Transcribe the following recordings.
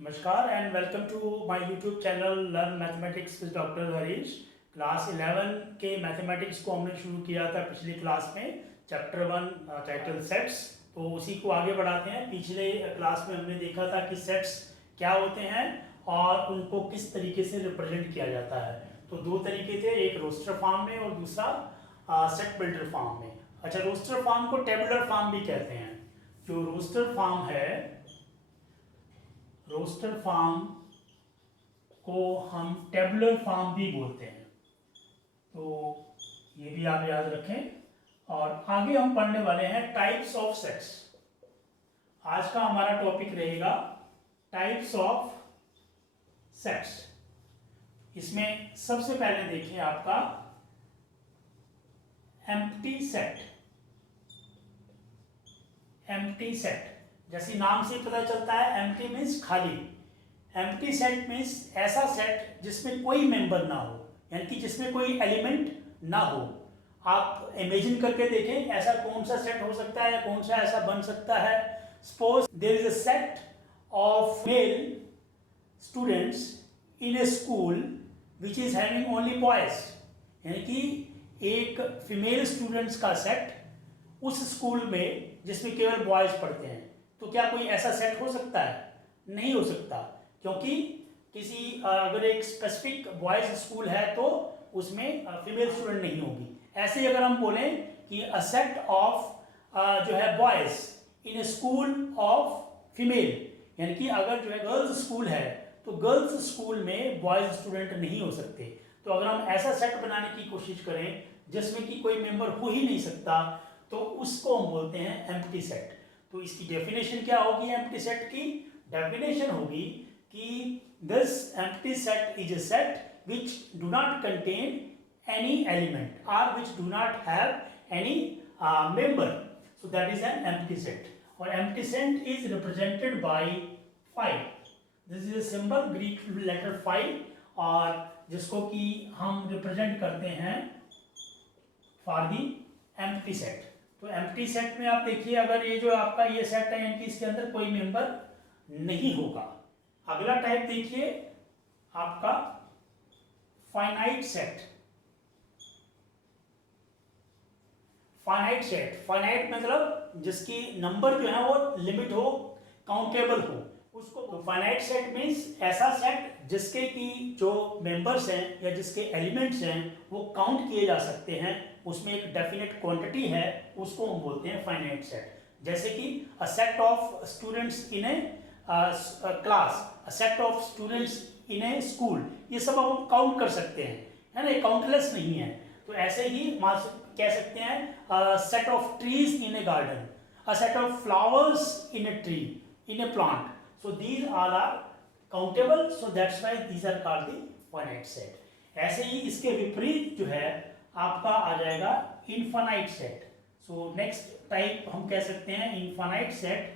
नमस्कार and welcome to my YouTube channel learn mathematics with doctor Harish. Class 11 के mathematics को हमने शुरू किया था पिछली क्लास में, चैप्टर 1 टाइटल सेट्स। तो उसी को आगे बढ़ाते हैं। पिछले क्लास में हमने देखा था कि सेट्स क्या होते हैं और उनको किस तरीके से रिप्रेजेंट किया जाता है। तो दो तरीके थे, एक रोस्टर फॉर्म में और दूसरा सेट बिल्डर फॉर्म में। अच्छा, रोस्टर फॉर्म को टेबुलर फॉर्म भी कहते हैं। जो रोस्टर फॉर्म है, रोस्टर फॉर्म को हम टेबुलर फॉर्म भी बोलते हैं। तो ये भी आप याद रखें। और आगे हम पढ़ने वाले हैं टाइप्स ऑफ सेट्स। आज का हमारा टॉपिक रहेगा टाइप्स ऑफ सेट्स। इसमें सबसे पहले देखिए आपका एम्प्टी सेट। एम्प्टी सेट जैसे नाम से पता चलता है, एम्प्टी मीन्स खाली। एम्प्टी सेट मीन्स ऐसा सेट जिसमें कोई मेंबर ना हो, यानी कि जिसमें कोई एलिमेंट ना हो। आप इमेजिन करके देखें, ऐसा कौन सा सेट हो सकता है या कौन सा ऐसा बन सकता है। Suppose there is a set of male students in a school which is having only boys, यानी कि एक फीमेल स्टूडेंट्स का सेट उस स्कूल में जिसमें केवल बॉयज पढ़ते हैं। तो क्या कोई ऐसा सेट हो सकता है? नहीं हो सकता, क्योंकि किसी अगर एक स्पेसिफिक बॉयज स्कूल है तो उसमें फीमेल स्टूडेंट नहीं होगी। ऐसे ही अगर हम बोलें कि अ सेट ऑफ जो है boys in a school of female, यानी कि अगर जो है गर्ल्स स्कूल है तो गर्ल्स स्कूल में बॉयज स्टूडेंट नहीं हो सकते। तो अगर हम ऐसा सेट बनाने की कोशिश करें जिसमें कि कोई मेंबर हो ही नहीं सकता, तो उसको हम बोलते हैं एम्प्टी सेट। तो इसकी डेफिनेशन क्या होगी? एम्प्टी सेट की डेफिनेशन होगी कि this empty set is a set which do not contain any element और which do not have any member, so that is an empty set. और empty set is represented by 5। This is a symbol, Greek letter 5, और जिसको कि हम represent करते हैं for the empty set. तो empty set में आप देखिए, अगर ये जो आपका ये सेट है, यानी कि इसके अंदर कोई मेंबर नहीं होगा। अगला टाइप देखिए आपका finite set. Finite set, finite मतलब जिसकी नंबर जो है वो लिमिट हो, काउंटेबल हो, उसको। तो फाइनाइट सेट मीन्स ऐसा सेट जिसके की जो मेंबर्स हैं या जिसके एलिमेंट्स हैं वो काउंट किए जा सकते हैं, उसमें एक डेफिनेट क्वांटिटी है, उसको हम बोलते हैं फाइनाइट सेट। जैसे कि अ set of students in A class, a set of students in a school, ये सब हम काउंट कर सकते हैं, है ना, ये काउंटलेस नहीं है। तो ऐसे ही कह सकते हैं set of trees in A garden, a set of flowers in a tree, in A plant. So these all are countable, so that's why these are called the finite set. ऐसे ही इसके विपरीत जो है आपका आ जाएगा infinite set. So next type हम कह सकते हैं infinite set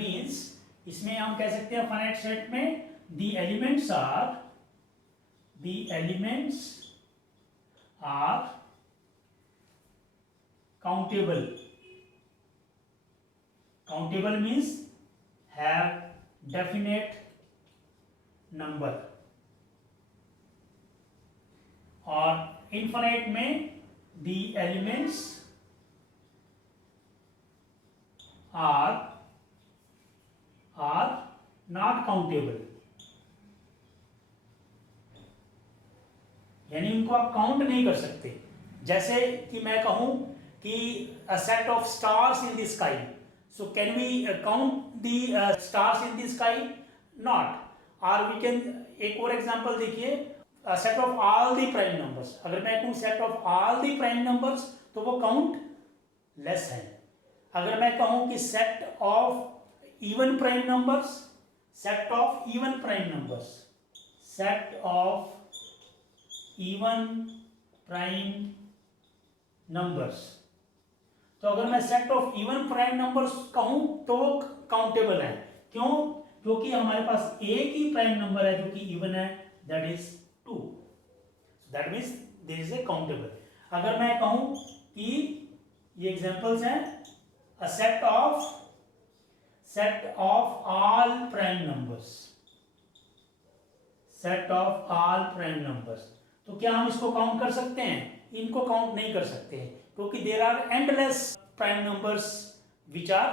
means, इसमें हम कह सकते हैं finite set में the elements are countable. Countable means have definite number, और infinite में the elements are not countable, यानी इनको आप काउंट नहीं कर सकते। जैसे कि मैं कहूं कि a set of stars in the sky, so can we count the stars in the sky? Not. Or we can, एक और एग्जांपल देखिए, set of all the prime numbers. अगर मैं कहूं set of all the prime numbers तो वो count less है। अगर मैं कहूं कि set of even prime numbers, set of even prime numbers, set of even prime numbers, तो अगर मैं set of even prime numbers कहूं तो वो काउंटेबल है। क्यों? क्योंकि हमारे पास एक ही प्राइम नंबर है जो कि इवन है, that is 2, that means there is a countable. अगर मैं कहूं कि ये एग्जांपल्स हैं, a set of all prime numbers, set of all prime numbers. तो क्या हम इसको काउंट कर सकते हैं? इनको काउंट नहीं कर सकते क्योंकि there are endless prime numbers which are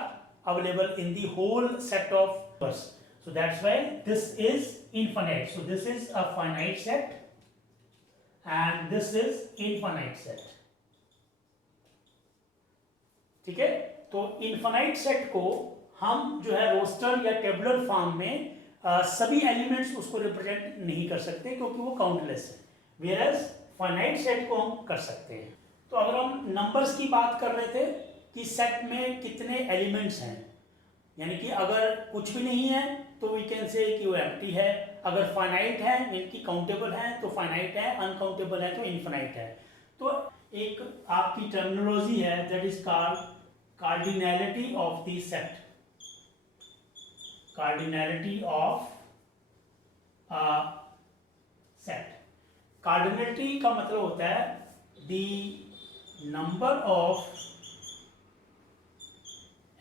available in the whole set of numbers. So that's why this is infinite. So this is a finite set and this is infinite set. ठीक है, तो infinite set को हम जो है roster या tabular form में सभी एलिमेंट्स उसको रिप्रेजेंट नहीं कर सकते क्योंकि वो काउंटलेस है, वेयरएज फाइनाइट सेट को हम कर सकते हैं। तो अगर हम नंबर्स की बात कर रहे थे कि सेट में कितने एलिमेंट्स हैं, यानी कि अगर कुछ भी नहीं है तो वी कैन से कि वो एम्प्टी है, अगर फाइनाइट है यानी कि काउंटेबल है तो फाइनाइट है, अनकाउंटेबल है तो इनफाइनाइट है। तो एक आपकी टर्मिनोलॉजी है that is called cardinality of the set, cardinality of set. Cardinality का मतलब होता है the number of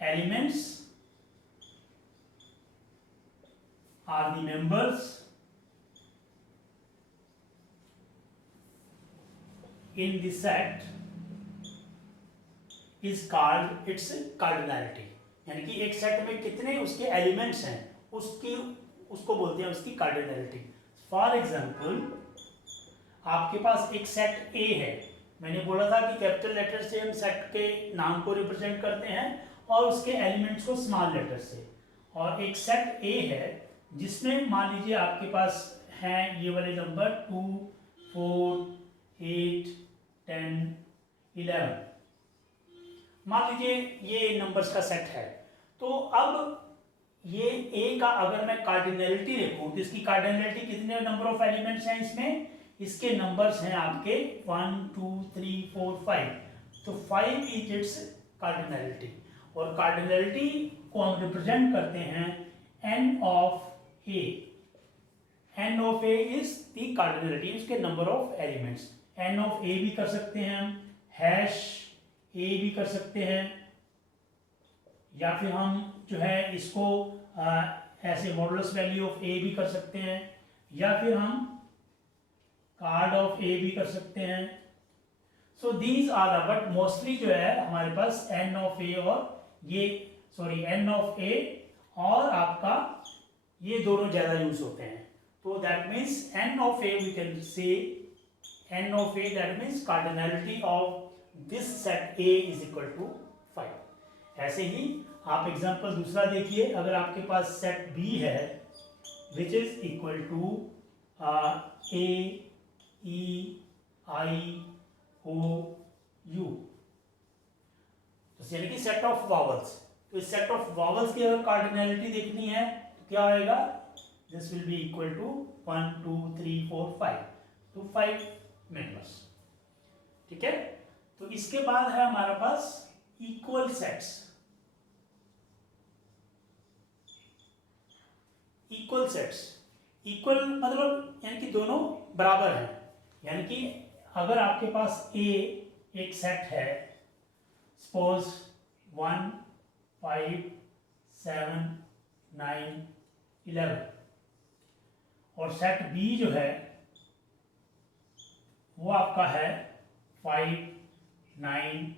elements are the members in the set is called its cardinality। यानी कि एक सेट में कितने उसके एलिमेंट्स हैं उसको बोलते हैं उसकी कार्डिनैलिटी। फॉर एग्जांपल आपके पास एक सेट ए है, मैंने बोला था कि कैपिटल लेटर से हम सेट के नाम को रिप्रेजेंट करते हैं और उसके एलिमेंट्स को स्मॉल लेटर से। और एक सेट ए है जिसमें मान लीजिए आपके पास हैं ये वाले नंबर 2, 4, 8, 10, 11, मान लीजिए ये नंबर्स का सेट है। तो अब ये ए का अगर मैं कार्डिनैलिटी देखूं तो इसकी कार्डिनैलिटी कितने नंबर ऑफ एलिमेंट्स हैं इसमें? इसके नंबर्स हैं आपके 1, 2, 3, 4, 5। तो 5 इज इट्स कार्डिनैलिटी। और कार्डिनैलिटी को हम रिप्रेजेंट करते हैं n of a। n of a is the cardinality, उसके number of elements. n of a भी कर सकते हैं हम, हैश a भी कर सकते हैं, या फिर हम जो है इसको ऐसे मॉडुलस वैल्यू ऑफ a भी कर सकते हैं, या फिर हम कार्ड ऑफ a भी कर सकते हैं। So these are but mostly जो है हमारे पास n ऑफ a और ये n ऑफ a और आपका ये दोनों ज्यादा यूज होते हैं। तो that means n of a we can say n of a that means cardinality of this set a is equal to 5। ऐसे ही आप एग्जांपल दूसरा देखिए, अगर आपके पास सेट b है which is equal to a e i o u, तो यानी कि सेट ऑफ वॉवल्स। तो इस सेट ऑफ वॉवल्स की अगर कार्डिनैलिटी देखनी है तो क्या आएगा? This will be equal to 1, 2, 3, 4, 5, तो 5 मेंबर्स। ठीक है, तो इसके बाद है हमारे पास equal sets. Equal sets, equal मतलब यानी कि दोनों बराबर हैं। यानी कि अगर आपके पास ए एक सेट है, सपोज 1, 5, 7, 9, 11, और सेट बी जो है वो आपका है 5, 9,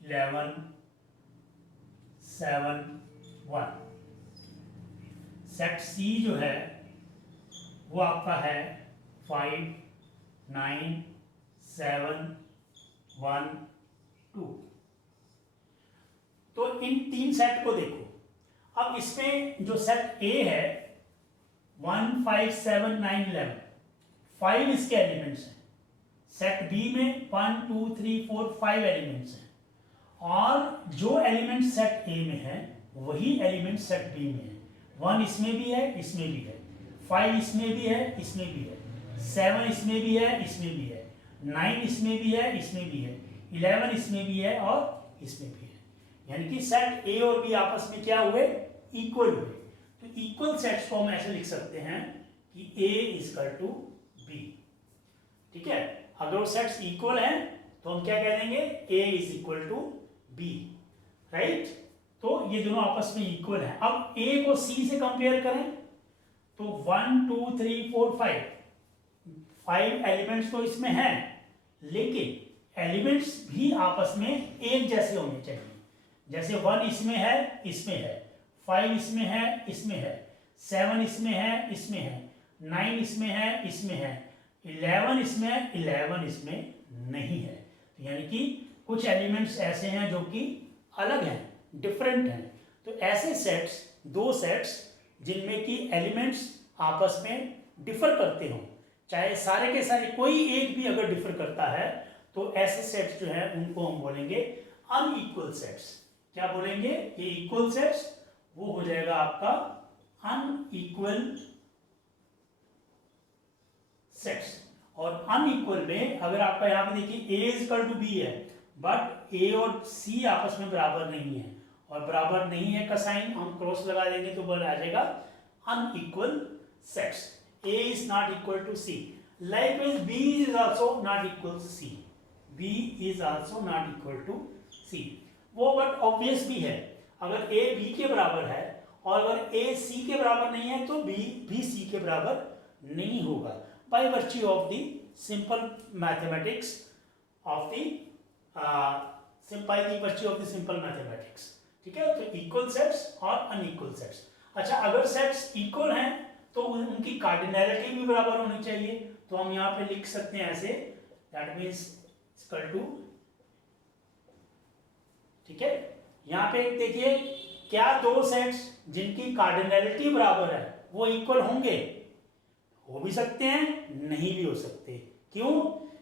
11, 7, 1। सेट सी जो है वो आपका है 5, 9, 7, 1, 2। तो इन तीन सेट को देखो। अब इसमें जो सेट ए है 1, 5, 7, 9, 11, 5 इसके एलिमेंट्स हैं। सेट बी में 1, 2, 3, 4, 5 एलिमेंट्स हैं, और जो एलिमेंट सेट ए में है वही एलिमेंट सेट बी में है। 1 इसमें भी है, इसमें भी है, 5 इसमें भी है, इसमें भी है, 7 इसमें भी है, इसमें भी है, 9 इसमें भी है, इसमें भी है, 11 इसमें भी है और इसमें भी है। यानी कि सेट ए और बी आपस में क्या हुए? इक्वल हुए। तो इक्वल सेट्स को हम ऐसे लिख सकते हैं कि A is equal to B. ठीक है, अगर वो सेट्स इक्वल हैं तो हम क्या कह देंगे? A is equal to B, right. तो ये दोनों आपस में इक्वल हैं। अब A को C से कंपेयर करें तो 1 2 3 4 5 एलिमेंट्स तो इसमें हैं, लेकिन एलिमेंट्स भी आपस में एक जैसे होने चाहिए। जैसे 1 इसमें है, 5 इसमें है, 7 इसमें है, 9 इसमें है, 11 इसमें 11 इसमें नहीं है। यानी कि कुछ एलिमेंट्स ऐसे हैं जो कि अलग हैं, डिफरेंट हैं। तो ऐसे सेट्स, दो सेट्स जिनमें कि एलिमेंट्स आपस में डिफर करते हों, चाहे सारे के सारे कोई एक भी अगर डिफर करता है, तो ऐसे सेट्स जो है उनको हम बोलेंगे अनइक्वल सेट्स। क्या बोलेंगे? ये इक्वल सेट्स, वो हो जाएगा आपका अनइक्वल सेट्स। और अनइक्वल में अगर आपका यहाँ पे देखिए ए इज इक्वल टू बी है, बट ए और सी आपस में बराबर नहीं है, और बराबर नहीं है का साइन हम क्रॉस लगा देंगे तो बोला आ जाएगा unequal sets. A is not equal to C, likewise B is also not equal to C, B is also not equal to C. वो बट ऑब्वियस भी है, अगर ए बी के बराबर है और अगर ए सी के बराबर नहीं है तो बी भी सी के बराबर नहीं होगा, by virtue of the simple mathematics of the by the virtue of the simple mathematics। ठीक है, तो इक्वल सेट्स और अनइक्वल सेट्स। अच्छा, अगर सेट्स इक्वल हैं तो उनकी कार्डिनैलिटी भी बराबर होनी चाहिए। तो हम यहाँ पे लिख सकते हैं ऐसे, दैट मीन्स इक्वल टू, ठीक है, यहाँ पे देखिए क्या दो सेट्स जिनकी कार्डिनैलिटी बराबर है वो इक्वल होंगे? हो भी सकते हैं, नहीं भी हो सकते। क्यों?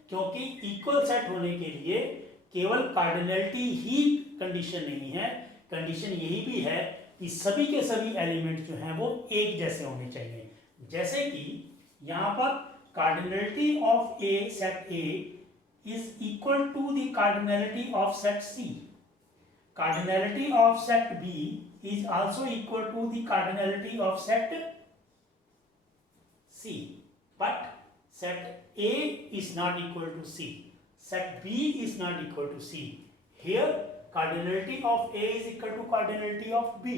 क्योंकि इक्वल सेट होने के लिए केवल कार्डिनैलिटी ही कंडीशन नहीं है, कंडीशन यही भी है कि सभी के सभी एलिमेंट्स जो हैं वो एक जैसे होने चाहिए। जैसे कि यहाँ पर cardinality of A, set A is equal to the cardinality of set C, cardinality of set B is also equal to the cardinality of set C, but set A is not equal to C, set B is not equal to C. Here cardinality of A is equal to cardinality of B,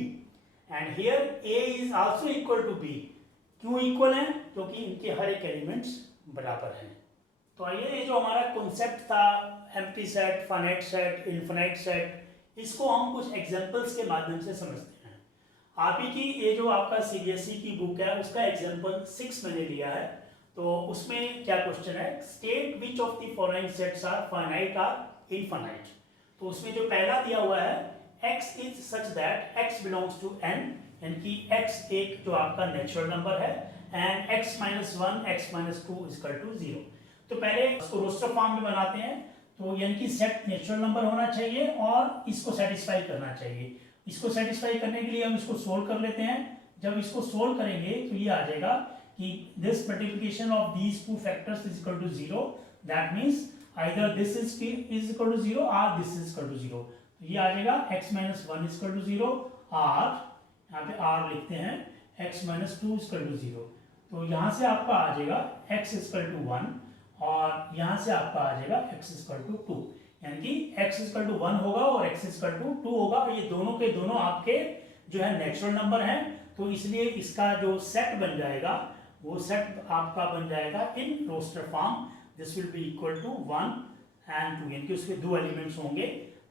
and here A is also equal to B. क्यों equal है? क्योंकि इनके हर एक elements बराबर हैं। तो आइए, ये जो हमारा कॉन्सेप्ट था empty set, finite set, infinite set, इसको हम कुछ एग्जांपल्स के माध्यम से समझते हैं। आप ही की ये जो आपका सीबीएसई की बुक है उसका एग्जांपल 6 मैंने लिया है। तो उसमें क्या क्वेश्चन है, state which of the following sets are finite or infinite. तो उसमें जो पहला दिया हुआ है x is such that x belongs to n, यानी कि x एक जो आपका नेचुरल नंबर है, and x minus 1 x minus 2 is equal to 0। तो पहले इसको रोस्टर फॉर्म में बनाते हैं। तो यानी कि सेट नेचुरल नंबर होना चाहिए और इसको सेटिस्फाई करना चाहिए। इसको सेटिस्फाई करने के लिए हम इसको सोल्व कर लेते हैं। जब इसको सोल्व करेंगे तो ये आ जाएगा कि this multiplication of these two factors is equal to 0, that means either this is equal to 0 और दिस इज इक्वल टू 0। तो ये आ जाएगा x minus 1 is equal to 0 और यहाँ पे r लिखते हैं x minus 2 is equal to 0। तो यहाँ से आपका आ जाएगा x इज इक्वल टू 1 और यहाँ से आपका आ जाएगा x इज इक्वल टू 2, यानी कि x इक्वल टू 1 होगा और x इक्वल टू 2 होगा। और ये दोनों के दोनों आपके जो है नेचुरल नंबर हैं, तो इसलिए इसका जो सेट बन जाएगा वो सेट आपका बन जाएगा in roster form. This will be equal to 1 and 2, यानी कि उसके दो एलिमेंट्स होंगे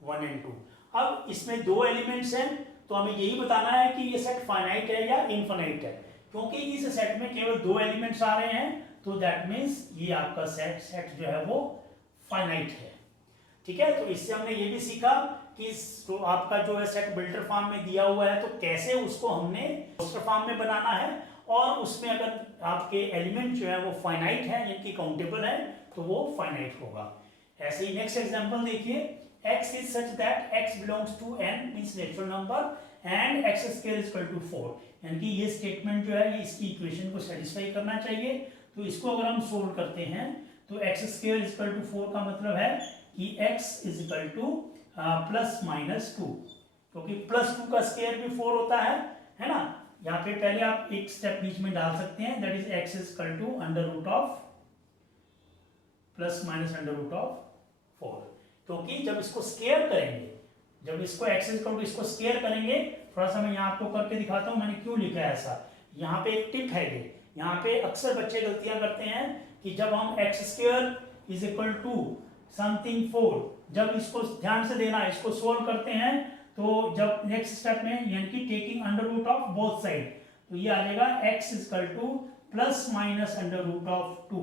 1 एंड 2। अब इसमें दो एलिमेंट्स हैं, तो हमें यही बताना है कि ये सेट फाइनाइट है या इनफाइनाइट है। क्योंकि इस सेट में केवल दो एलिमेंट्स आ रहे हैं, तो दैट मीन्स ये आपका सेट जो है वो फाइनाइट है। ठीक है, तो इससे हमने ये भी सीखा कि तो आपका जो है सेट बिल्डर फॉर्म में दिया हुआ है तो कैसे उसको हमने रोस्टर फॉर्म में बनाना है, और उसमें अगर आपके एलिमेंट जो है वो फाइनाइट है, यानी काउंटेबल है, तो वो फाइनाइट होगा। ऐसे ही नेक्स्ट एग्जांपल देखिए, x is such that x belongs to n means natural number and x square is equal to 4, यानी कि ये स्टेटमेंट जो है ये इसकी इक्वेशन को सेटिस्फाई करना चाहिए। तो इसको अगर हम सोल्व करते हैं तो x square is equal to 4 का मतलब है कि x is equal to plus minus 2, क्योंकि प्लस 2 का स्क्वायर भी 4 होता है ना। यहाँ पे पहले आप एक स्टेप बीच में डाल सकते हैं, that is x is equal to under root of plus minus under root of 4, क्योंकि जब इसको स्क्वायर करेंगे, जब इसको x is equal to इसको स्क्वायर करेंगे, थोड़ा सा मैं यहाँ आपको करके दिखाता हूँ मैंने क्यों लिखा है ऐसा। यहाँ पे एक टिप है ये, यहाँ पे अक्सर बच्चे गलतियां करते हैं कि जब हम x square is equal to something 4, जब इसको ध्यान से देना, इसको सोल्व करते हैं तो जब नेक्स्ट स्टेप में यानी कि taking under root of both side, तो ये आ जाएगा x is equal to plus minus under root of 2।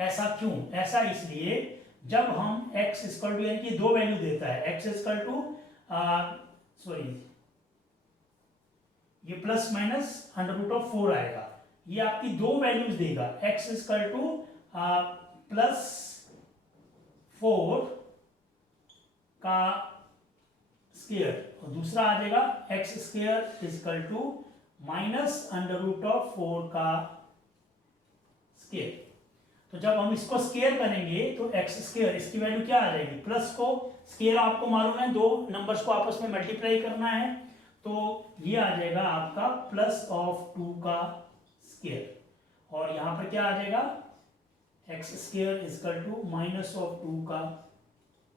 ऐसा क्यों? ऐसा इसलिए जब हम x इक्वल टू यानी कि दो वैल्यू देता है, x इक्वल टू सॉरी ये plus minus under root of 4 आएगा, ये आपकी दो वैल्यूज देगा, x इक्वल टू प्लस 4 का स्क्वायर और दूसरा आ जाएगा x square equal to minus under root of 4 का स्क्वायर। तो जब हम इसको स्क्वायर करेंगे तो एक्स स्क्वायर, इसकी वैल्यू क्या आ जाएगी, प्लस को स्क्वायर आपको मालूम है, दो नंबर्स को आपस में मल्टीप्लाई करना है, तो ये आ जाएगा आपका प्लस ऑफ 2 का स्क्वायर और यहाँ पर क्या आ जाएगा x square equal to minus of 2 का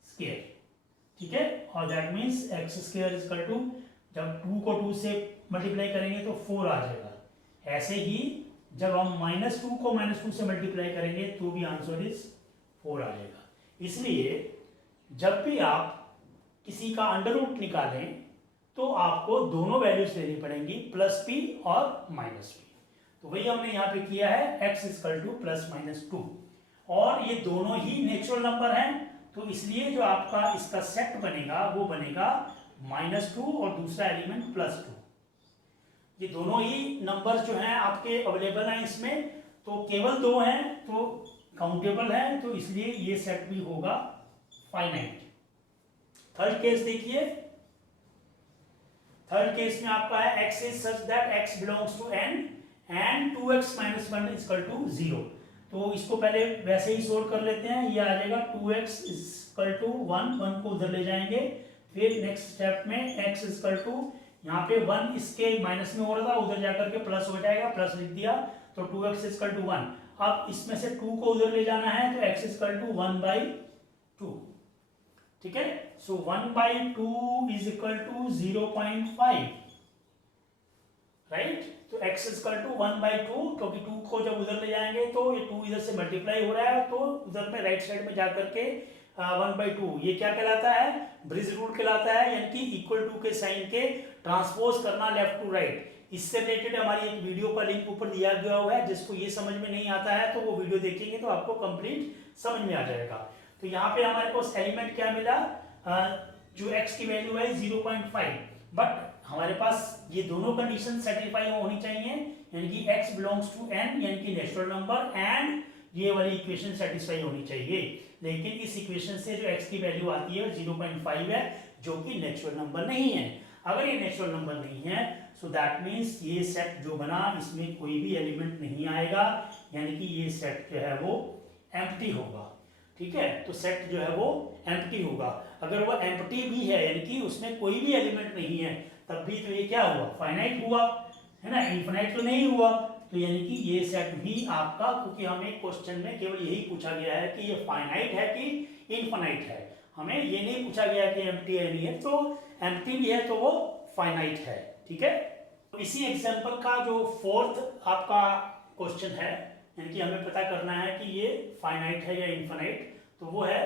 स्क्वायर। ठीक है, और that means x square equal to जब 2 को 2 से मल्टीप्लाई करेंगे तो 4 आ जाएगा। ऐसे ही जब हम -2 को -2 से मल्टीप्लाई करेंगे तो भी आंसर इज 4 आ जाएगा। इसलिए जब भी आप किसी का अंडर रूट निकालें तो आपको दोनों वैल्यूज लेनी पड़ेंगी, प्लस p और माइनस p। तो वही हमने यहाँ पे किया है, x equal to plus minus 2, और ये दोनों ही नेचुरल नंबर हैं, तो इसलिए जो आपका इसका सेट बनेगा वो बनेगा -2 और दूसरा एलिमेंट +2। ये दोनों ही नंबर जो हैं आपके अवेलेबल हैं इसमें, तो केवल दो हैं तो काउंटेबल है, तो इसलिए ये सेट भी होगा फाइनाइट। थर्ड केस देखिए, थर्ड केस में आपका है x is such that x belongs to n and 2x minus 1 equal to 0। तो इसको पहले वैसे ही सोल्व कर लेते हैं, ये आ जाएगा 2x इक्वल टू 1 को उधर ले जाएंगे, फिर नेक्स्ट स्टेप में x इक्वल टू यहाँ पे 1 इसके माइनस में हो रहा था, उधर जाकर के प्लस हो जाएगा, प्लस लिख दिया तो 2x इक्वल टू 1। अब इसमें से 2 को उधर ले जाना है तो x इक्वल टू 1/2। ठीक है, सो 1/2 इज इक्वल टू 0.5, राइट। तो x इक्वल टू 1/2, क्योंकि 2 को जब उधर ले जाएंगे तो ये 2 इधर से मल्टीप्लाई हो रहा है, तो उधर में राइट साइड में जाकर के 1/2, ये क्या कहलाता है, ब्रिज रूल कहलाता है, यानी कि इक्वल टू के साइन के ट्रांसपोज करना लेफ्ट टू राइट। इससे रिलेटेड हमारी एक वीडियो का लिंक ऊपर दिया गया हुआ है, जिसको ये समझ में नहीं आता है तो वो वीडियो देखेंगे तो आपको कंप्लीट समझ में आ जाएगा। तो यहाँ पे हमारे पास एलिमेंट क्या मिला, जो x की वैल्यू है 0.5, बट हमारे पास ये दोनों कंडीशन सेटिस्फाई होनी चाहिए, यानी कि x बिलोंग्स टू n यानी कि नेचुरल नंबर, एंड ये वाली इक्वेशन सेटिस्फाई होनी चाहिए। लेकिन इस इक्वेशन से जो x की वैल्यू आती है 0.5 है, जो कि नेचुरल नंबर नहीं है। अगर ये नेचुरल नंबर नहीं है सो दैट मीन्स ये सेट जो बना इसमें कोई भी एलिमेंट नहीं आएगा, यानी कि ये सेट जो है वो एम्प्टी होगा। ठीक है, तो सेट जो है वो एम्प्टी होगा। अगर वो एम्प्टी भी है यानी कि उसमें कोई भी एलिमेंट नहीं है, तब भी तो ये क्या हुआ, फाइनाइट हुआ, है ना, इनफाइनाइट तो नहीं हुआ। तो यानी कि ये सेट भी आपका, क्योंकि हमें क्वेश्चन में केवल यही पूछा गया है कि ये फाइनाइट है कि इनफाइनाइट है, हमें ये नहीं पूछा गया कि एम्प्टी है नहीं है। तो एम्प्टी भी है तो वो फाइनाइट है। ठीक है, तो इसी एग्जांपल का जो फोर्थ आपका क्वेश्चन है, यानी कि हमें पता करना है कि ये फाइनाइट है या इनफाइनाइट, तो वो है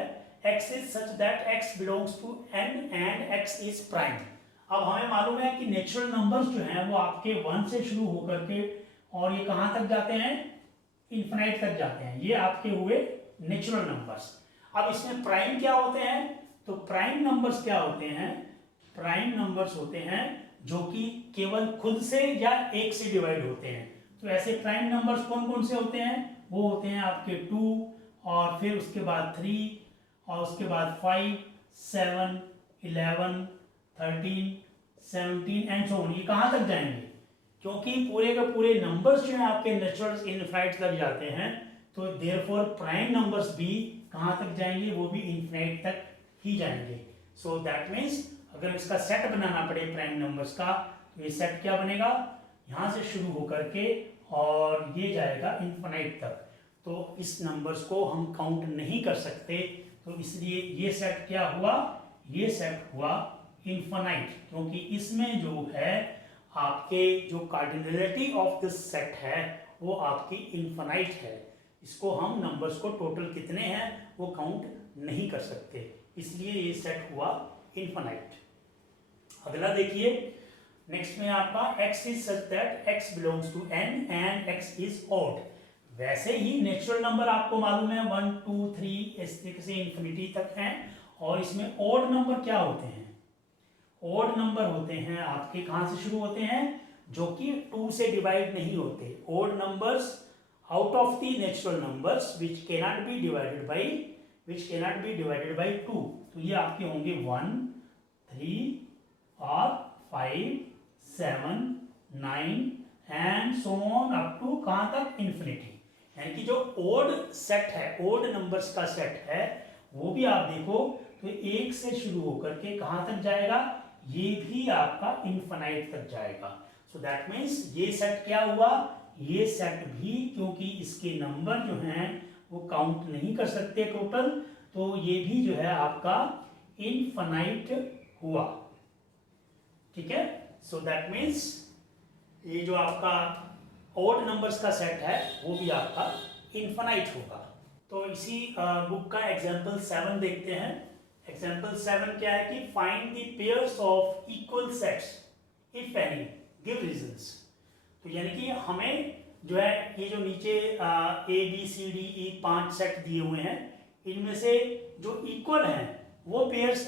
x is such that x belongs to n and x is prime. अब हमें मालूम है कि नेचुरल नंबर्स जो हैं वो आपके 1 से शुरू होकर के और ये कहां तक जाते हैं, इनफाइनाइट तक जाते हैं, ये आपके हुए नेचुरल नंबर्स। अब इसमें प्राइम क्या होते हैं, तो प्राइम नंबर्स क्या होते हैं, प्राइम नंबर्स होते हैं जो कि केवल खुद से या एक से डिवाइड होते हैं। तो ऐसे प्राइम नंबर्स कौन कौन से होते हैं, वो होते हैं आपके 2 और फिर उसके बाद 3 और उसके बाद 5, 7, 11, 13, 17 एंड सो ऑन। ये कहाँ तक जाएंगे, क्योंकि पूरे के पूरे नंबर्स जो हैं आपके नेचुरल इनफाइनाइट तक जाते हैं, तो देयरफॉर प्राइम नंबर्स भी कहाँ तक जाएंगे, वो भी इनफाइनाइट तक ही जाएंगे। सो दैट मीन्स अगर इसका सेट बनाना पड़े प्राइम नंबर्स का, तो ये सेट क्या बनेगा, यहाँ से शुरू होकर के और ये जाएगा इनफाइनाइट तक, तो इस नंबर्स को हम काउंट नहीं कर सकते। तो इसलिए ये सेट क्या हुआ, ये सेट हुआ इनफाइनाइट, क्योंकि इसमें जो है आपके जो कार्डिनलिटी ऑफ दिस सेट है वो आपकी इनफाइनाइट है। इसको हम नंबर्स को टोटल कितने हैं वो काउंट नहीं कर सकते, इसलिए ये सेट हुआ इनफाइनाइट। अगला देखिए, नेक्स्ट में आपका x is such that x belongs to n and x is odd. वैसे ही नेचुरल नंबर आपको मालूम है 1 2 3 इस तरीके से इन्फिनिटी तक हैं, और इसमें ऑड नंबर क्या होते हैं? ऑड नंबर होते हैं आपके कहां से शुरू होते हैं, जो कि 2 से डिवाइड नहीं होते। Odd numbers out of the natural numbers which cannot be divided by 2, तो ये आपके होंगे 1 3 और 5 7 9 and so on up to कहां तक, इन्फिनिटी। यानी कि जो ओड सेट है, ओड नंबर्स का सेट है, वो भी आप देखो तो 1 से शुरू होकर के कहां तक जाएगा, ये भी आपका इनफाइनाइट तक जाएगा। सो दैट मीन्स ये सेट क्या हुआ, ये सेट भी क्योंकि इसके नंबर जो हैं वो काउंट नहीं कर सकते टोटल, तो ये भी जो है आपका इनफाइनाइट हुआ। ठीक है, सो दैट मीन्स ये जो आपका ऑड नंबर्स का सेट है वो भी आपका इनफाइनाइट होगा। तो इसी बुक का एग्जांपल 7 देखते हैं। एग्जांपल 7 क्या है कि find the pairs of equal sets if any, give reasons. तो यानी कि हमें जो है ये जो नीचे A B C D E 5 set दिए हुए हैं, इनमें से जो इक्वल हैं वो पेयर्स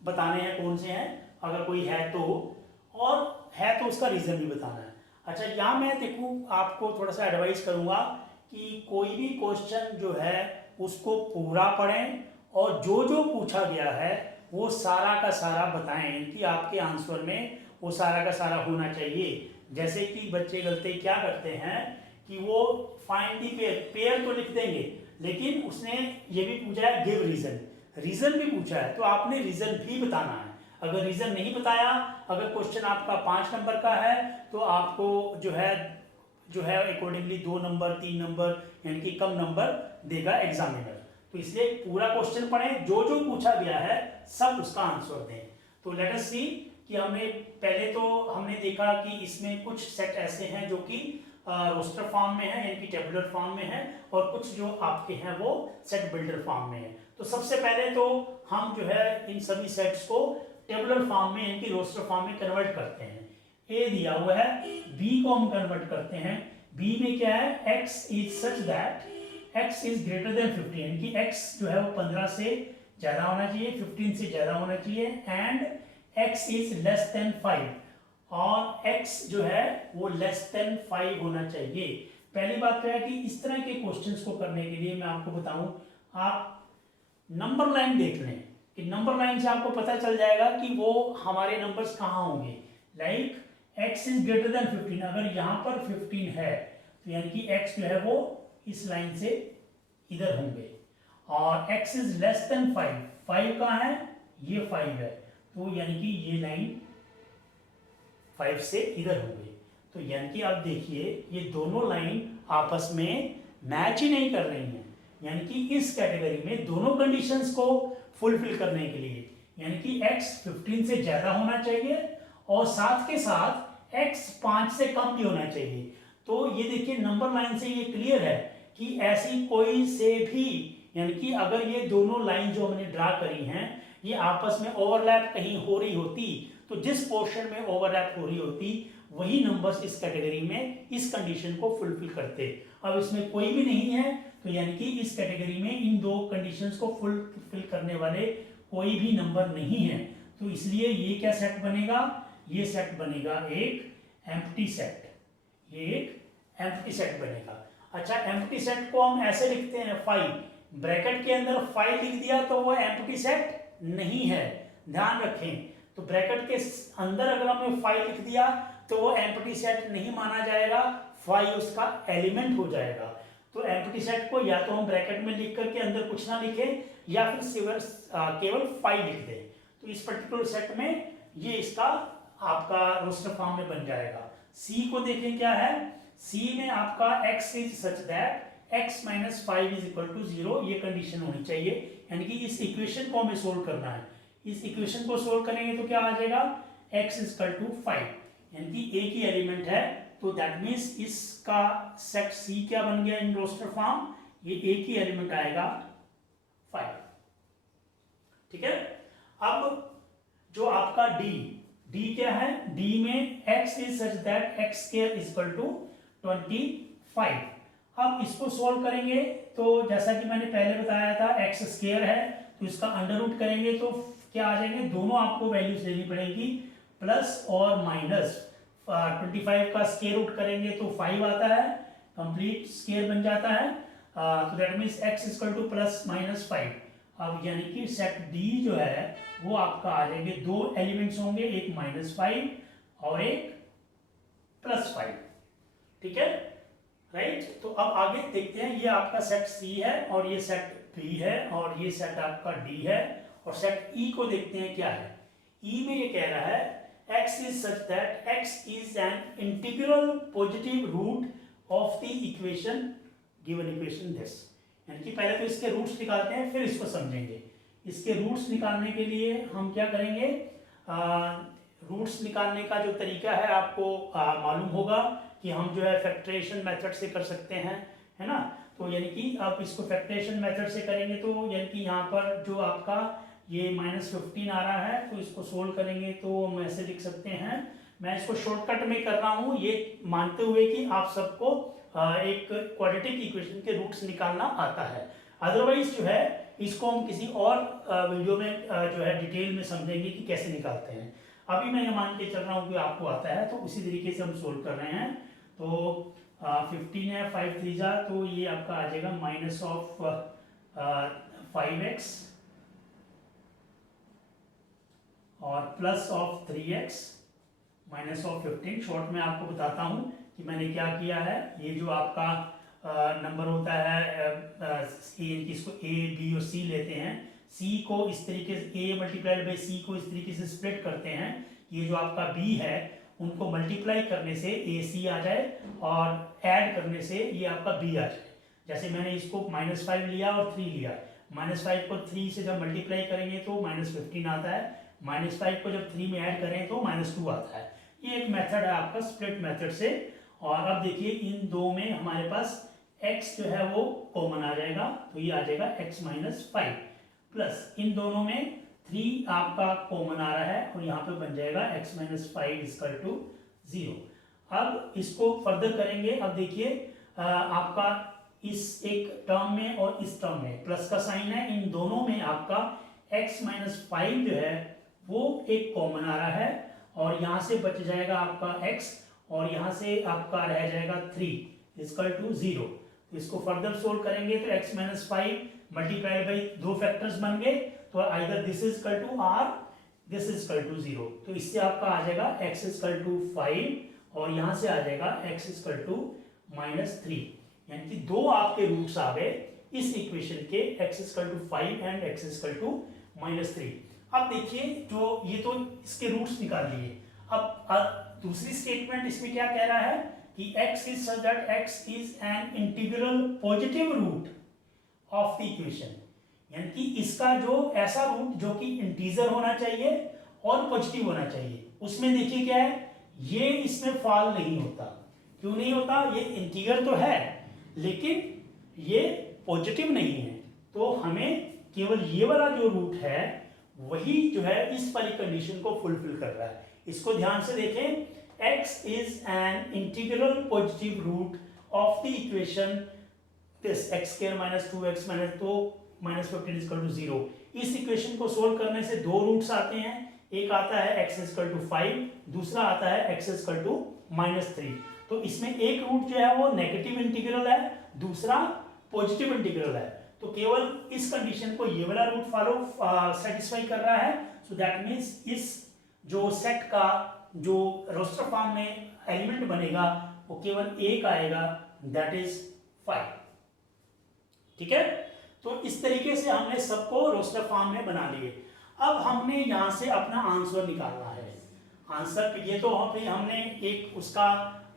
बताने हैं कौन से हैं, अगर कोई है तो, और है तो उसका रीजन भी बताना है। अच्छा, यहाँ मैं देखूँ आपको थोड़ा सा एडवाइस करूँगा कि कोई भी क्वेश्चन जो है उसको पूरा पढ़ें और जो जो पूछा गया है वो सारा का सारा बताएं कि आपके आंसर में वो सारा का सारा होना चाहिए। जैसे कि बच्चे गलती क्या करते हैं कि वो फाइंड दी पेयर, पेयर तो लिख देंगे लेकिन उसने ये भी पूछा है गिव रीजन, रीजन भी पूछा है तो आपने रीजन भी बताना है। अगर रीजन नहीं बताया, अगर क्वेश्चन आपका 5 नंबर का है तो आपको जो है अकॉर्डिंगली 2 नंबर 3 नंबर यानी कि कम नंबर देगा एग्जामिनर। तो इसलिए पूरा क्वेश्चन पढ़ें, जो जो पूछा गया है सब उसका आंसर दें। तो लेट अस सी कि पहले तो हमने देखा कि इसमें कुछ सेट ऐसे हैं जो कि रोस्टर फॉर्म में है यानी कि टेबुलर फॉर्म में है, और कुछ जो आपके हैं वो सेट बिल्डर फॉर्म में है। तो सबसे पहले तो हम जो है इन सभी सेट्स को टेबुलर फॉर्म में यानी कि रोस्टर फॉर्म में कन्वर्ट करते हैं। ए दिया हुआ है, बी को हम कन्वर्ट करते हैं। बी में क्या है, x is such that x is greater then 15, यानी कि x जो है वो 15 से ज्यादा होना चाहिए, 15 से ज्यादा होना चाहिए, and x is less then 5, और x जो है वो लेस देन 5 होना चाहिए। पहली बात तो है कि इस तरह के क्वेश्चंस को करने के लिए मैं आपको बताऊं, आप नंबर लाइन देख लें कि नंबर लाइन से आपको पता चल जाएगा कि वो हमारे नंबर्स कहाँ होंगे। Like x is greater then 15, अगर यहाँ पर 15 है तो यानी कि x जो है वो इस लाइन से इधर होंगे, और x इज लेस देन 5, 5 कहाँ है, ये 5 है, तो यानी कि ये लाइन 5 से इधर होंगे। तो यानी कि अब देखिए ये दोनों लाइन आपस में मैच ही नहीं कर रही हैं, यानी कि इस कैटेगरी में दोनों कंडीशंस को फुलफिल करने के लिए यानी कि x 15 से ज्यादा होना चाहिए और साथ के साथ x 5 से कम भी होना चाहिए। तो ये देखिए नंबर लाइन से ये क्लियर है कि ऐसी कोई से भी, यानी कि अगर ये दोनों लाइन जो हमने ड्रा करी हैं ये आपस में ओवरलैप कहीं हो रही होती, तो जिस पोर्शन में ओवरलैप हो रही होती वही नंबर्स इस कैटेगरी में इस कंडीशन को फुलफिल करते। अब इसमें कोई भी नहीं है तो यानी कि इस कैटेगरी में इन दो कंडीशंस को फुलफिल करने वाले कोई भी नंबर नहीं है। तो इसलिए ये क्या सेट बनेगा, ये सेट बनेगा एक एम्प्टी सेट, ये एक एम्प्टी सेट बनेगा। अच्छा, एम्प्टी सेट को हम ऐसे लिखते हैं 5, ब्रैकेट के अंदर 5 लिख दिया तो वो एम्प्टी सेट नहीं है, ध्यान रखें। तो ब्रैकेट के अंदर अगर हमने 5 लिख दिया तो वो एम्प्टी सेट नहीं माना जाएगा, 5 उसका एलिमेंट हो जाएगा। तो एम्प्टी सेट को या तो हम ब्रैकेट में लिख करके अंदर कुछ ना लिखें या फिर केवल 5 लिख दें। तो इस पर्टिकुलर सेट में ये इसका आपका रोस्टर फॉर्म में बन जाएगा। सी को देखें क्या है, सी में आपका x is such that x minus 5 is equal to 0, ये कंडीशन होनी चाहिए। यानी कि इस इक्वेशन को हमें सोल्व करना है। इस इक्वेशन को सोल्व करेंगे तो क्या आ जाएगा, x इज इक्वल टू 5। यानी कि एक ही एलिमेंट है, तो दैट मीन्स इसका सेट सी क्या बन गया इन रोस्टर फॉर्म, ये एक ही एलिमेंट आएगा 5। ठीक है। अब जो आपका डी क्या है, डी में x is such that x square is equal to 25। अब इसको सोल्व करेंगे तो जैसा कि मैंने पहले बताया था x स्क्वायर है, तो इसका अंडर रूट करेंगे तो क्या आ जाएंगे, दोनों आपको वैल्यूज लेनी पड़ेगी, प्लस और माइनस। 25 का स्क्वायर रूट करेंगे तो 5 आता है, कंप्लीट स्क्वायर बन जाता है, तो that means x is equal to plus minus 5। अब यानी कि सेट डी जो है वो आपका आ जाएंगे, दो एलिमेंट्स होंगे, एक -5 और एक +5। ठीक है, राइट। तो अब आगे देखते हैं, ये आपका सेट सी है और ये सेट बी है और ये सेट आपका डी है, और सेट ई को देखते हैं क्या है। ई में ये कह रहा है x is such that x is an integral positive root of the equation given equation this. यानी कि पहले तो इसके रूट्स निकालते हैं, फिर इसको समझेंगे। इसके रूट्स निकालने के लिए हम क्या करेंगे, रूट्स निकालने का जो तरीका है आपको मालूम होगा कि हम जो है फैक्टराइजेशन मेथड से कर सकते हैं, है ना। तो यानी कि आप इसको फैक्टराइजेशन मेथड से करेंगे तो यानी कि यहाँ पर जो आपका ये -15 आ रहा है, तो इसको सोल्व करेंगे तो हम ऐसे लिख सकते हैं। मैं इसको शॉर्टकट में कर रहा हूँ, ये मानते हुए कि आप सबको एक क्वाड्रेटिक इक्वेशन के रूट्स निकालना आता है। अदरवाइज जो है इसको हम किसी और वीडियो में जो है डिटेल में समझेंगे कि कैसे निकालते हैं। अभी मैं ये मान के चल रहा हूँ कि आपको आता है, तो उसी तरीके से हम सोल्व कर रहे हैं। तो 15 है, 5 3 जा, तो ये आपका आ जाएगा -5x और +3x -15। शॉर्ट में आपको बताता हूँ कि मैंने क्या किया है। ये जो आपका नंबर होता है, इसको a b और c लेते हैं, c को इस तरीके से a मल्टीप्लाइड बाई c को इस तरीके से स्प्लिट करते हैं। ये जो आपका b है उनको मल्टीप्लाई करने से ac आ जाए और ऐड करने से ये आपका b आ जाए। जैसे मैंने इसको -5 लिया और 3 लिया, -5 को 3 से जब मल्टीप्लाई करेंगे तो -15 आता है, -5 को जब 3 में ऐड करें तो -2 आता है। ये एक मेथड है आपका स्प्लिट मेथड से। और अब देखिए इन दो में हमारे पास x जो है वो कॉमन आ जाएगा, तो ये आ जाएगा x -5 प्लस इन दोनों में 3 आपका कॉमन आ रहा है और यहाँ पे बन जाएगा x -5 इक्वल टू 0। अब इसको फर्दर करेंगे। अब देखिए आपका इस एक टर्म में और इस टर्म में प्लस का साइन है, इन दोनों में आपका x -5 जो है वो एक कॉमन आ रहा है और यहाँ से बच जाएगा आपका x और यहाँ से आपका रह जाएगा 3 इक्वल टू 0। तो इसको फर्दर सोल्व करेंगे तो x -5 मल्टीप्लाइड बाई दो फैक्टर्स बन गए, तो either this is equal to r, this is equal to 0। तो इससे आपका आ जाएगा x इक्वल टू 5 और यहाँ से आ जाएगा x इक्वल टू -3। यानी कि दो आपके रूट्स आ गए इस इक्वेशन के, x equal to 5 and x equal to -3। अब देखिए जो ये तो इसके रूट्स निकाल लिए। अब दूसरी स्टेटमेंट इसमें क्या कह रहा है कि x is such that x is an integral positive root of the equation. यानी कि इसका जो ऐसा रूट जो कि इंटीजर होना चाहिए और पॉजिटिव होना चाहिए। उसमें देखिए क्या है, ये इसमें फॉल नहीं होता। क्यों नहीं होता, ये इंटीजर तो है लेकिन ये पॉजिटिव नहीं है, तो हमें केवल ये वाला जो रूट है वही जो है इस वाली कंडीशन को फुलफिल कर रहा है। इसको ध्यान से देखें, x is an integral positive root of the equation this x square minus 2x minus 2 minus 15 is equal to 0। इस इक्वेशन को सोल्व करने से दो रूट्स आते हैं, एक आता है x is equal to 5, दूसरा आता है x is equal to -3। तो इसमें एक रूट जो है वो नेगेटिव इंटीग्रल है, दूसरा पॉजिटिव इंटीग्रल है। तो केवल इस कंडीशन को ये वाला रूट फॉलो सेटिस्फाई कर रहा है। सो दैट मीन्स इस जो सेट का जो रोस्टर फॉर्म में एलिमेंट बनेगा वो केवल एक आएगा, दैट इज 5। ठीक है, तो इस तरीके से हमने सबको रोस्टर फॉर्म में बना लिए। अब हमने यहां से अपना आंसर निकालना है। आंसर ये तो हमने एक उसका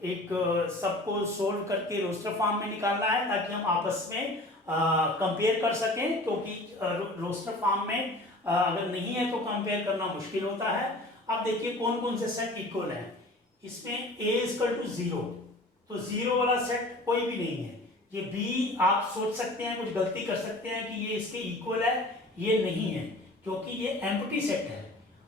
एक सबको सोल्व करके रोस्टर फॉर्म में निकालना है ताकि हम आपस में कंपेयर कर सकें, क्योंकि रोस्टर फॉर्म में अगर नहीं है तो कंपेयर करना मुश्किल होता है। अब देखिए कौन कौन से सेट इक्वल हैं। इसमें a इक्वल टू 0, तो 0 वाला सेट कोई भी नहीं है। ये b आप सोच सकते हैं, कुछ गलती कर सकते हैं कि ये इसके इक्वल है, ये नहीं है क्योंकि ये एम्प्टी सेट है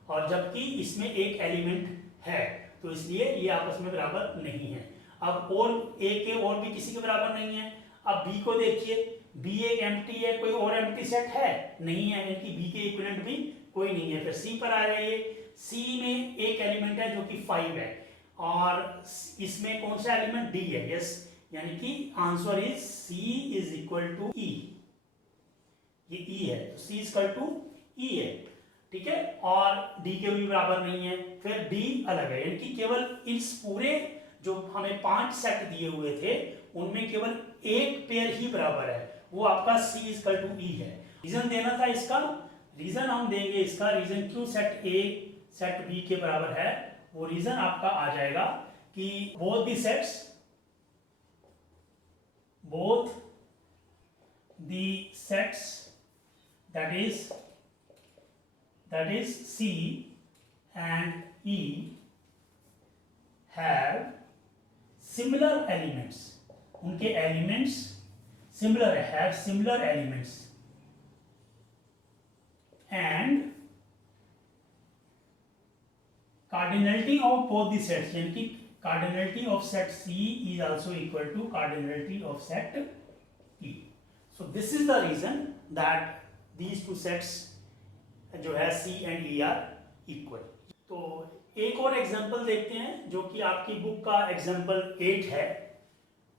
और जबकि इसमें एक एलिमेंट है, तो इसलिए ये आपस में बराबर नहीं है। अब और a के और भी किसी के बराबर नहीं है। अब b को देखिए, b एक एम्प्टी है, कोई और एम्प्टी सेट है नहीं है, यानी कि b के इक्विवेलेंट भी कोई नहीं है। फिर c पर आ जाइए, c में एक एलिमेंट है जो कि 5 है और इसमें कौन सा एलिमेंट d है, यस, यानी कि answer is c is equal to e। ये e है तो c इक्वल टू e है, ठीक है, और d के भी बराबर नहीं है। फिर d अलग है, यानी कि केवल इस पूरे जो हमें 5 सेट दिए हुए थे उनमें केवल एक पेयर ही बराबर है, वो आपका c इक्वल टू e है। रीजन देना था इसका, रीजन हम देंगे इसका, रीजन क्यों सेट a सेट b के बराबर है, वो रीजन आपका आ जाएगा कि both the sets that is C and E have similar elements, उनके एलिमेंट्स सिमिलर है, have similar elements and cardinality of both the sets, यानी कि cardinality of set C is also equal to cardinality of set E. So this is the reason that these two sets जो है C and E are equal. तो एक और example देखते हैं जो कि आपकी बुक का एग्जांपल 8 है।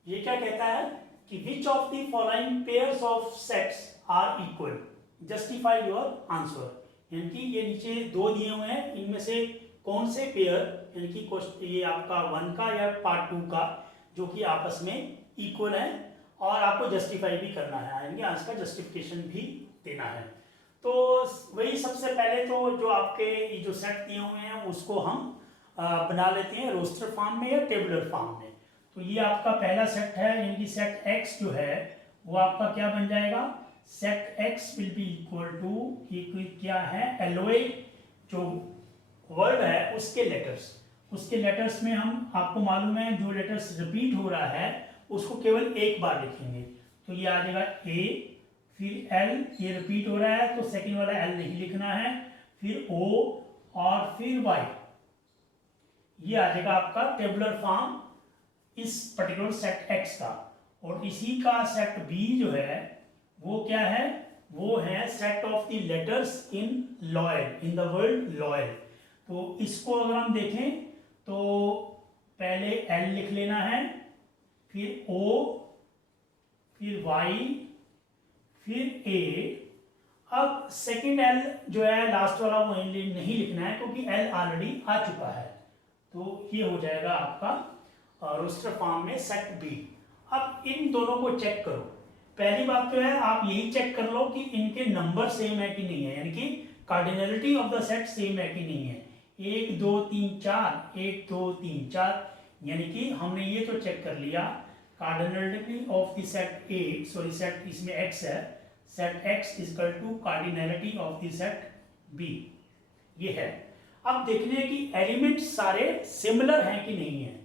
ये क्या कहता है कि which of the following pairs of sets are equal? Justify your answer. यानी कि ये नीचे दो दिए हुए हैं, इनमें से कौन से पेयर, यानी कि ये आपका 1 का या पार्ट 2 का, जो कि आपस में इक्वल है और आपको जस्टिफाई भी करना है, यानी कि आंसर का जस्टिफिकेशन भी देना है। तो वही सबसे पहले तो जो आपके ये जो सेट दिए हुए हैं उसको हम बना लेते हैं रोस्टर फॉर्म में या टेबुलर फॉर्म में। तो ये आपका पहला सेट है, यानी कि सेट x जो है वो आपका क्या बन जाएगा, set x will be equal to, ये क्या है, एलओए जो वर्ड है उसके लेटर्स में हम, आपको मालूम है जो लेटर्स रिपीट हो रहा है उसको केवल एक बार लिखेंगे, तो ये आ जाएगा a, फिर L, ये रिपीट हो रहा है तो सेकंड वाला L नहीं लिखना है, फिर O और फिर Y, ये आ जाएगा आपका टेबुलर फॉर्म इस पर्टिकुलर सेट X का। और इसी का सेट B जो है वो क्या है, वो है set of the letters in loyal, in the word loyal. तो इसको अगर हम देखें तो पहले L लिख लेना है, फिर O, फिर Y, फिर A। अब सेकंड L जो है लास्ट वाला वो नहीं लिखना है क्योंकि L ऑलरेडी आ चुका है, तो ये हो जाएगा आपका रोस्टर फॉर्म में सेट B। अब इन दोनों को चेक करो। पहली बात तो है आप यही चेक कर लो कि इनके नंबर सेम है कि नहीं है, यानी कि cardinality of the set same है कि नहीं है। 1 2 3 4, 1 2 3 4, यानी कि हमने ये तो चेक कर लिया cardinality of the set A, sorry set इसमें X है, set X is equal to cardinality of the set B, ये है। अब देखने हैं कि एलिमेंट सारे सिमिलर हैं कि नहीं है।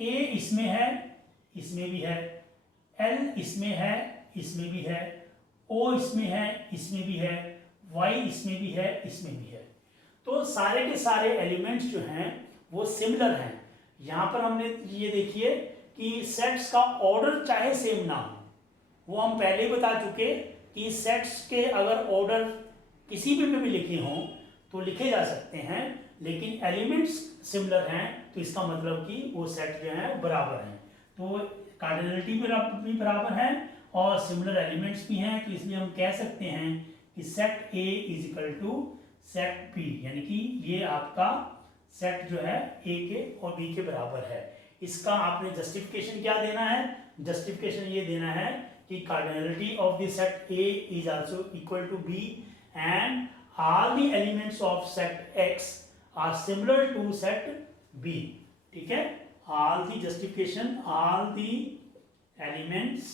A इसमें है, इसमें भी है, L इसमें है, इसमें भी है, O इसमें है, इसमें भी है, Y इसमें भी है, इसमें भी है। तो सारे के सारे एलिमेंट्स जो हैं वो सिमिलर हैं। यहाँ पर हमने ये देखिए कि सेट्स का ऑर्डर चाहे सेम ना हो, वो हम पहले ही बता चुके कि सेट्स के अगर ऑर्डर किसी भी लिखे हों तो लिखे जा सकते हैं, लेकिन एलिमेंट्स सिमिलर हैं तो इसका मतलब कि वो सेट जो है बराबर हैं। तो कार्डिनलिटी भी बराबर है और सिमिलर एलिमेंट्स भी हैं, तो इसलिए हम कह सकते हैं कि set A is equal to set B, यानी कि ये आपका सेट जो है A के और B के बराबर है। इसका आपने जस्टिफिकेशन क्या देना है, जस्टिफिकेशन ये देना है कि cardinality of the set A is also equal to B and all the elements of set X are similar to set B, ठीक है। all the justification, all the elements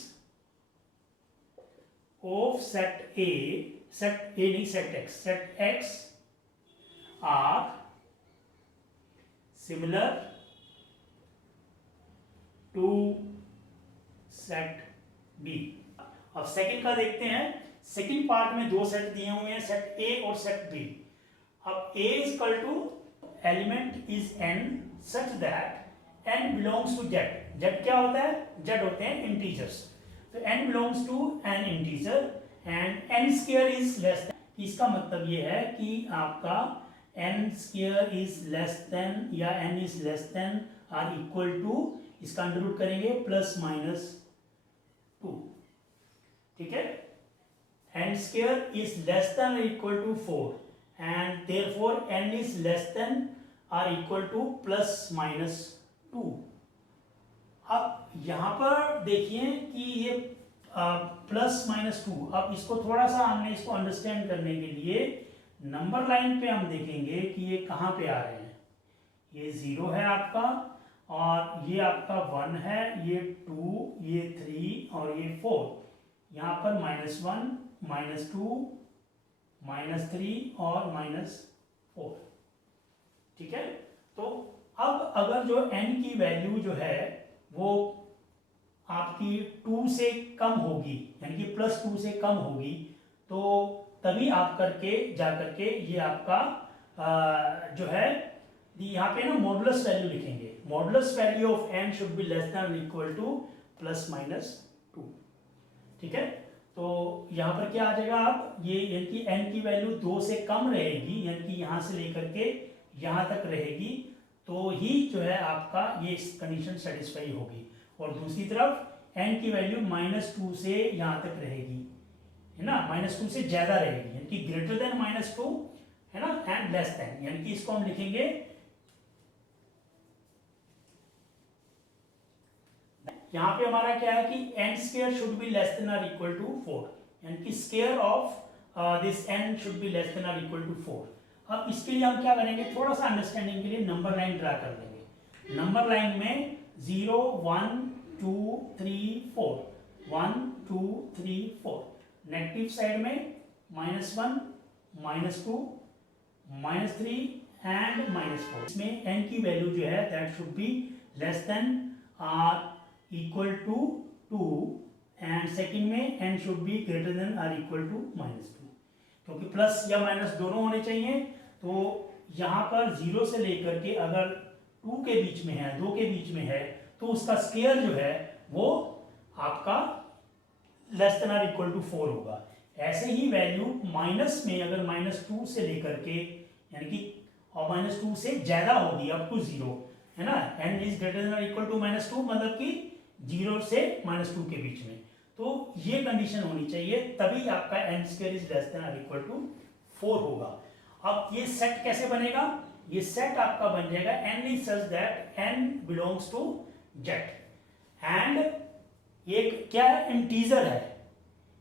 of set A नहीं set X are similar to set B. अब second का देखते हैं। Second part में दो set दिए हुए हैं, सेट ए और सेट बी। अब A is equal to element is n such that n belongs to Z. Z क्या होता है? जेड होते हैं इंटीजर्स। तो n belongs to an integer and n square is less than. इसका मतलब ये है कि आपका n square is less than या n is less than or equal to, इसका अंडर रूट करेंगे प्लस माइनस 2। ठीक है, n square is less than और equal to 4 and therefore n is less than or equal to plus minus 2। अब यहां पर देखिए कि ये प्लस माइनस 2। अब इसको थोड़ा सा हमने इसको अंडरस्टैंड करने के लिए नंबर लाइन पे हम देखेंगे कि ये कहाँ पे आ रहे हैं। ये 0 है आपका, और ये आपका 1 है, ये 2, ये 3 और ये 4। यहाँ पर -1, -2, -3 और -4। ठीक है, तो अब अगर जो n की वैल्यू जो है वो आपकी 2 से कम होगी, यानी कि +2 से कम होगी, तो तभी आप करके जा करके ये आपका जो है यहाँ पे ना मॉडुलस वैल्यू लिखेंगे। Modulus value of n should be less than equal to +-2। ठीक है, तो यहाँ पर क्या आ जाएगा? आप ये यानी कि n की वैल्यू 2 से कम रहेगी, यानी कि यहाँ से लेकर के यहाँ तक रहेगी, तो ही जो है आपका ये कंडीशन सेटिस्फाई होगी। और दूसरी तरफ n की वैल्यू -2 से यहाँ तक रहेगी, है ना, -2 से ज्यादा रहेगी, यानी कि ग्रेटर देन -2, है ना, एंड लेस देन, यानी कि इसको हम लिखेंगे यहाँ पे हमारा क्या है कि n square should be less than और इक्वल टू 4, यानी कि square of this n should be less than और इक्वल टू 4। अब इसके लिए हम क्या करेंगे, थोड़ा सा अंडरस्टैंडिंग के लिए नंबर लाइन ड्रा कर देंगे। नंबर लाइन में 0, 1, 2, 3, 4, 1, 2, 3, 4। नेगेटिव साइड में -1, -2, -3 एंड -4। इसमें n की वैल्यू जो है that should be less than or equal to 2 and second में n should be greater than or equal to -2, क्योंकि प्लस या माइनस दोनों होने चाहिए। तो यहाँ पर 0 से लेकर के अगर 2 के बीच में है, 2 के बीच में है, तो उसका स्क्वायर जो है वो आपका less than or equal to 4 होगा। ऐसे ही वैल्यू माइनस में अगर -2 से लेकर के, यानी कि और -2 से ज्यादा होगी अप टू 0, है ना, n is greater than or equal to -2, मतलब कि 0 से -2 के बीच में, तो ये कंडीशन होनी चाहिए, तभी आपका n square is less than or equal to 4 होगा। अब ये सेट कैसे बनेगा? ये सेट आपका बन जाएगा n is such that n belongs to z and एक क्या है, इंटीजर है,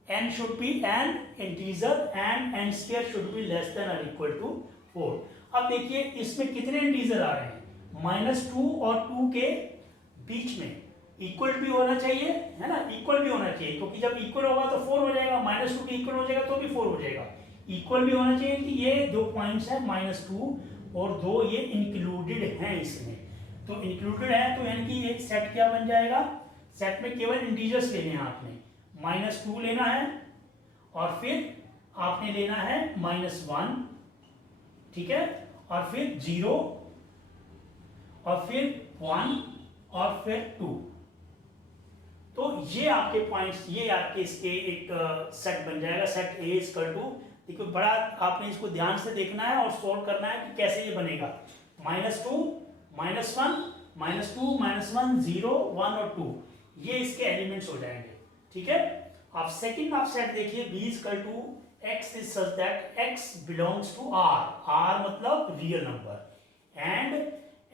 n should be an integer and n square should be less than और इक्वल टू 4। अब देखिए इसमें कितने इंटीजर आ रहे हैं, -2 और 2 के बीच में इक्वल भी होना चाहिए, है ना, इक्वल भी होना चाहिए, क्योंकि जब इक्वल होगा तो 4 हो जाएगा, -2 के इक्वल हो जाएगा तो भी 4 हो जाएगा। इक्वल भी होना चाहिए कि ये 2 पॉइंट्स है -2 और 2 ये इंक्लूडेड हैं इसमें, तो इंक्लूडेड है तो यानी कि एक सेट क्या बन जाएगा, सेट में केवल इंटीजर्स लेने हैं आपने, -2 लेना है और फिर आपने लेना है -1, ठीक है, और फिर 0 और फिर 1 और फिर 2। तो ये आपके पॉइंट्स, ये आपके इसके एक सेट बन जाएगा, सेट ए इक्वल टू, देखो बड़ा आपने इसको ध्यान से देखना है और सॉल्व करना है कि कैसे ये बनेगा। -2, -1, -2, -1, 0, 1 और 2, ये इसके एलिमेंट्स हो जाएंगे। ठीक है, आप सेकंड आप सेट देखिए, b equal to x is such that x belongs to r, r मतलब real number, and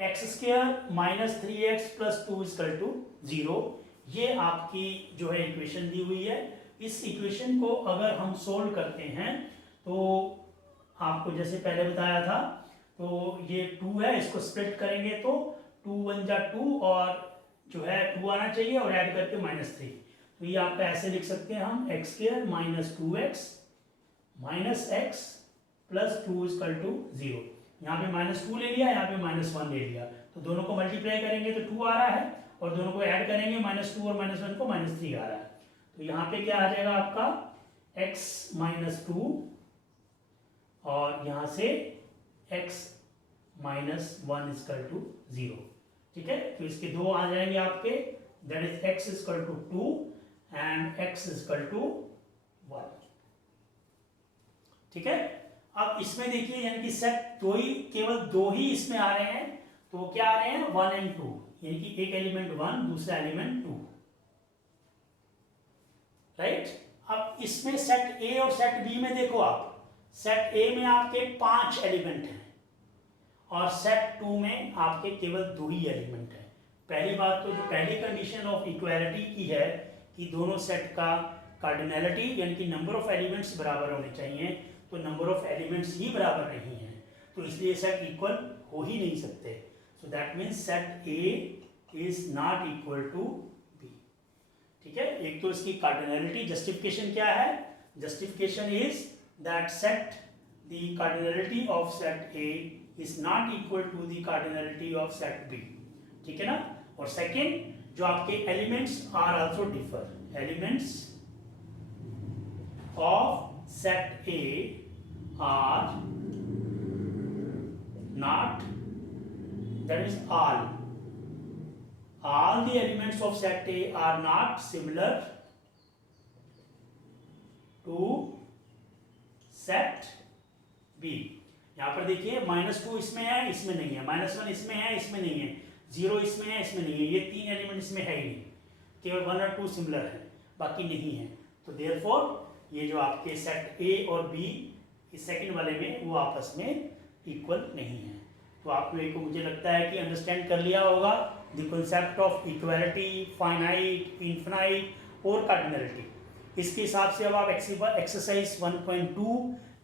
x square -3x + 2 equal to 0। ये आपकी जो है इक्वेशन दी हुई है। इस इक्वेशन को अगर हम सोल्व करते हैं तो आपको जैसे पहले बताया था, तो ये 2 है, इसको स्प्लिट करेंगे तो 2 × 1 = 2 और जो है 2 आना चाहिए और ऐड करके -3, तो ये आपका ऐसे लिख सकते हैं हम, x² - 2x - x + 2 equal to 0। यहाँ पे -2 ले लिया, यहाँ पे -1 ले लिया, तो दोनों को मल्टीप्लाई करेंगे तो 2 आ रहा है, और दोनों को ऐड करेंगे, -2 और -1 को -3 आ रहा है, तो यहाँ पे क्या आ जाएगा आपका x -2 और यहाँ से x -1 = 0। ठीक है, तो इसके दो आ जाएंगे आपके, that is x = 2 and x = 1। ठीक है, अब इसमें देखिए यानी कि सेट केवल दो ही इसमें आ रहे हैं, तो क्या आ रहे हैं 1 और 2, यानी कि एक एलिमेंट 1 दूसरा एलिमेंट 2, राइट। अब इसमें सेट ए और सेट बी में देखो आप, सेट ए में आपके 5 एलिमेंट हैं और सेट 2 में आपके केवल 2 ही एलिमेंट हैं। पहली बात तो जो पहली कंडीशन ऑफ इक्वालिटी की है कि दोनों सेट का कार्डिनैलिटी यानी कि नंबर ऑफ एलिमेंट्स बराबर होने चाहिए, तो नंबर ऑफ एलिमेंट्स ही बराबर नहीं है, तो इसलिए सेट इक्वल हो ही नहीं सकते। So that means set A is not equal to B. ठीक है, एक तो इसकी कार्डिनैलिटी, जस्टिफिकेशन क्या है, justification is that set the cardinality of set A is not equal to the cardinality of set B. ठीक है ना, और सेकेंड जो आपके elements are also differ, elements of set A are not, that is all the elements of set A are not similar to set B। यहां पर देखिए -2 इसमें है, इसमें नहीं है, -1 इसमें है, इसमें नहीं है, 0 इसमें है, इसमें नहीं है, ये 3 एलिमेंट इसमें है ही नहीं, केवल 1 और 2 सिमिलर है, बाकी नहीं है। तो देयरफॉर ये जो आपके सेट ए और बी इस सेकंड वाले में वो आपस में इक्वल नहीं है। तो आप लोगों को मुझे लगता है कि अंडरस्टैंड कर लिया होगा the concept of equality, finite, infinite और कार्डिनैलिटी। इसके हिसाब से अब आप एक्सरसाइज 1.2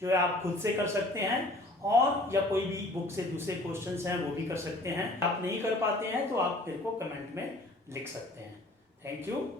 जो है आप खुद से कर सकते हैं, और या कोई भी बुक से दूसरे क्वेश्चंस हैं वो भी कर सकते हैं। आप नहीं कर पाते हैं तो आप मेरे को कमेंट में लिख सकते हैं। Thank you.